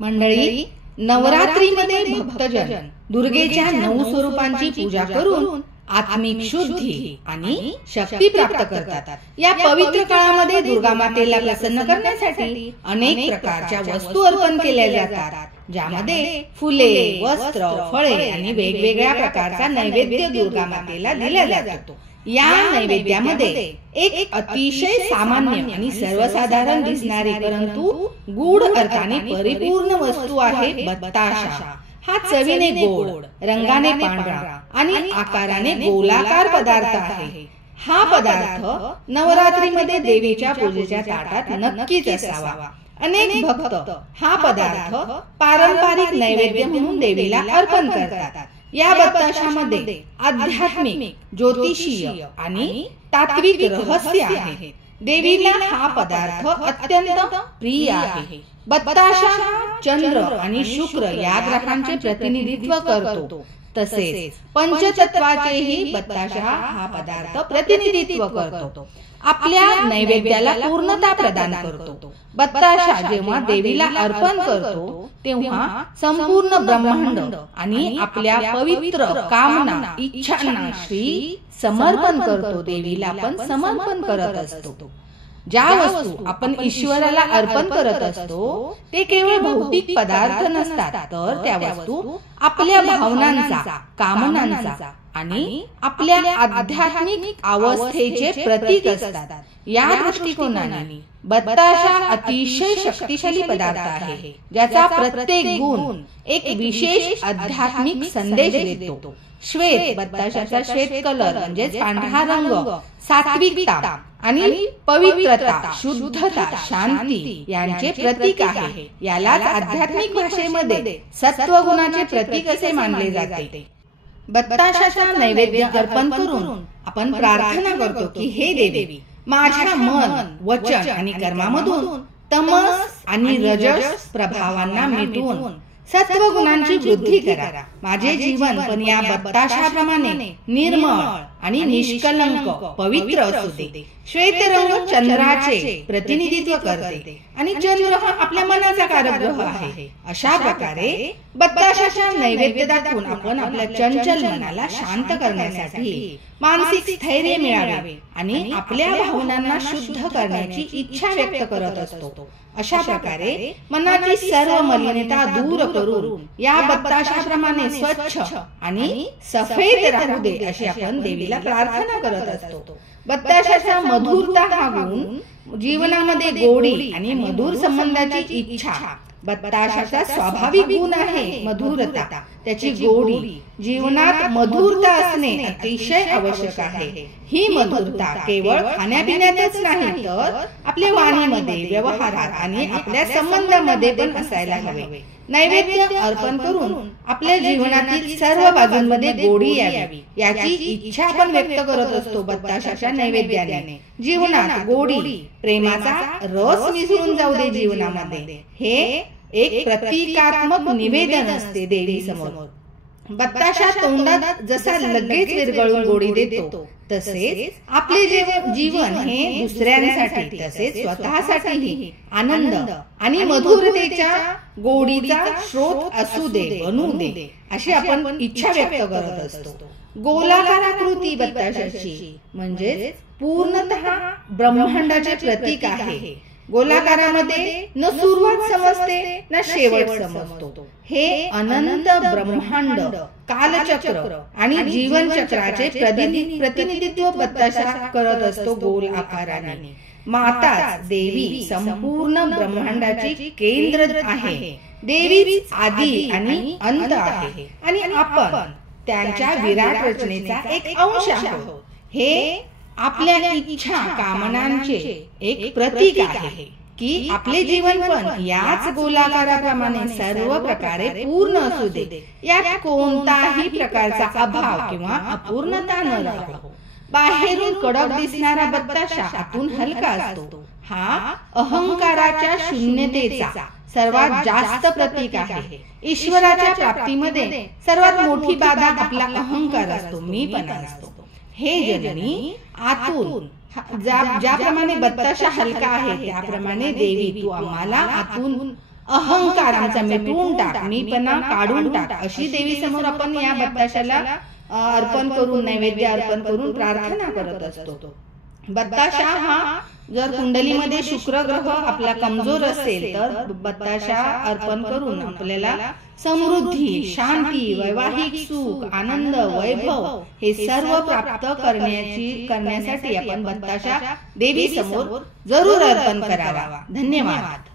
मंडळी, नवरात्रीमध्ये भक्तजन दुर्गेच्या 9 स्वरूपांची पूजा करून आत्मिक शुद्धी आणि शक्ती प्राप्त करतात। या पवित्र काळामध्ये दुर्गा मातेला प्रसन्न करण्यासाठी अनेक प्रकारच्या वस्तू अर्पण केल्या जातात, ज्यामध्ये फुले, वस्त्र, फळे आणि वेगवेगळ्या प्रकारचा नैवेद्य दुर्गा मातेला दिला जातो। या नैवेद्यामध्ये एक अतिशय सामान्य आणि सर्वसाधारण दिसणारी परंतु गूढ अर्थाने परिपूर्ण वस्तू आहे बत्ताशा। हा चवीने गोड, रंगाने पांढरा आणि आकाराने गोलाकार पदार्थ आहे। हा पदार्थ नवरात्रीमध्ये देवीच्या पूजेच्या ताटात नक्कीच असावा। अनेक भक्त हा पदार्थ पारंपरिक नैवेद्य म्हणून देवीला अर्पण करतात। या बत्ताशामध्ये आध्यात्मिक, ज्योतिषीय आणि तात्विक रहस्य आहे। देवीला हा पदार्थ अत्यंत प्रिय आहे। बत्ताशा चंद्र आणि शुक्र या ग्रहांचे प्रतिनिधित्व करतो, तसेच पंचतत्वाचेही बत्ताशा हा पदार्थ प्रतिनिधित्व करतो। आपल्या नैवेद्याला पूर्णता प्रदान करतो। बत्ताशा जेव्हा देवीला अर्पण करतो तेव्हा संपूर्ण ब्रह्मांड आणि आपल्या पवित्र कामना, इच्छांना श्री समर्पण करतो। देवीला पण समर्पण करत असतो। ज्या वस्तू आपण ईश्वराला अर्पण करत असतो ते केवळ भौतिक पदार्थ नसतात, तर त्या वस्तू आपल्या भावनांचा, कामनांचा आणि आपल्या आध्यात्मिक अवस्थेचे प्रतीक असतात। या दृष्टिकोनाने बत्ताशा अतिशय शक्तिशाली पदार्थ आहे, ज्याचा प्रत्येक गुण एक विशेष आध्यात्मिक संदेश देतो। श्वेत, बत्ताशाचा श्वेत कलर म्हणजे पांढरा रंग सात्विकता आणि पवित्रता, शुद्धता, शांती यांचे प्रतीक आहे। यालाच आध्यात्मिक भाषेमध्ये सत्वगुणाचे प्रतीक असे मानले जाते। बत्ताशाचा नैवेद्य अर्पण करून आपण प्रार्थना करतो की हे देवी, माझ्या मन, वचन आणि कर्मामधून तमस आणि रजस प्रभावांना मिटवून सत्वगुणांची वृद्धी करा। माझे जीवन पण या बत्ताशाप्रमाणे निर्मळ आणि निष्कलंक, पवित्र असू दे। श्वेत रंग चंद्राचे प्रतिनिधित्व करते आणि चंद्र हा आपल्या मनाचा कारकग्रह आहे। अशा प्रकारे बत्ताशाच्या नैवेद्य दाखवून आपण आपल्या चंचल मनाला शांत करण्यासाठी मानसिक स्थैर्य मिळावे आणि आपल्या भावनांना शुद्ध करण्याची इच्छा व्यक्त करत असतो। अशा प्रकारे मनाची सर्व मलिनता दूर करून या बत्ताशाप्रमाणे स्वच्छ आणि सफेद राहू दे अशी आपण देवीला प्रार्थना करत असतो। बत्ताशाचा मधुरता हा गुण जीवनामध्ये गोडी आणि मधुर संबंधाची इच्छा। बत्ताशाचा स्वाभाविक गुण आहे मधुरता, त्याची गोडी। जीवनात मधुरता असणे अतिशय आवश्यक आहे। ही मधुरता केवळ खाण्यापिण्यातच नाही, तर आपल्या वाणीमध्ये, व्यवहारात आणि आपल्या संबंधामध्ये पण असायला हवे। नैवेद्य अर्पण करून आपल्या जीवनातील सर्व बाजूंमध्ये गोडी यावी याची इच्छा आपण व्यक्त करत असतो। बत्ताशाच्या नैवेद्याने जीवनात गोडी, प्रेमाचा रस मिसळून जाऊ दे जीवनामध्ये, हे एक प्रतीकात्मक निवेदन असते देवी समोर। बत्ताशा तोंडात जसा लगेच विरघळून गोडी देतो, तसेच आपले जीवन हे दुसऱ्यांसाठी तसेच स्वतःसाठीही आनंद आणि मधुरतेच्या गोडीचा स्रोत असू दे, बनू दे अशी आपण इच्छा व्यक्त करत असतो। गोलाकार आकृती बत्ताशाची म्हणजे पूर्णतः ब्रह्मांडाचे प्रतीक आहे। गोलाकारामध्ये न सुरुवात समजते न शेवट समजतो। हे अनंत ब्रह्मांड, कालचक्र आणि जीवन चक्राचे प्रतिनिधित्व बत्ताशा करत असतो गोल आकाराने। माताच देवी संपूर्ण ब्रह्मांडाची केंद्र आहे। देवी आदी आणि अंत आहे आणि आपण त्यांच्या विराट रचनेचा एक अंश आहोत। हे आपल्या इच्छा, कामनांचे एक प्रतीक आहे की आपले जीवन पण याच गोलाकाराप्रमाणे सर्व प्रकारे पूर्ण असू दे। यात कोणताही प्रकारचा अभाव किंवा अपूर्णता न राहो। बाहेरून कडक दिसणारा बत्ताशा आतून हलका असतो। हा अहंकाराच्या शून्यतेचा सर्वात जास्त प्रतीक आहे। ईश्वराच्या प्राप्तीमध्ये सर्वात मोठी बाधा आपला अहंकार असतो, मीपणा असतो। हे जननी आतून ज्याप्रमाणे बत्ताशा हलका आहे त्याप्रमाणे देवी तू आम्हाला आतून अहंकार आमचा मिटवून टाक, मीपणा काढून टाक, अशी देवी समोर आपण या बत्ताशाला अर्पण करून, नैवेद्य अर्पण करून प्रार्थना करत असतो. बत्ताशा हा जर कुंडलीमध्ये शुक्र ग्रह आपला कमजोर असेल तर बत्ताशा अर्पण करून आपल्याला समृद्धी, शांती, वैवाहिक सुख, आनंद, वैभव हे सर्व प्राप्त करण्यासाठी आपण बत्ताशा देवी समोर जरूर अर्पण करावा. धन्यवाद.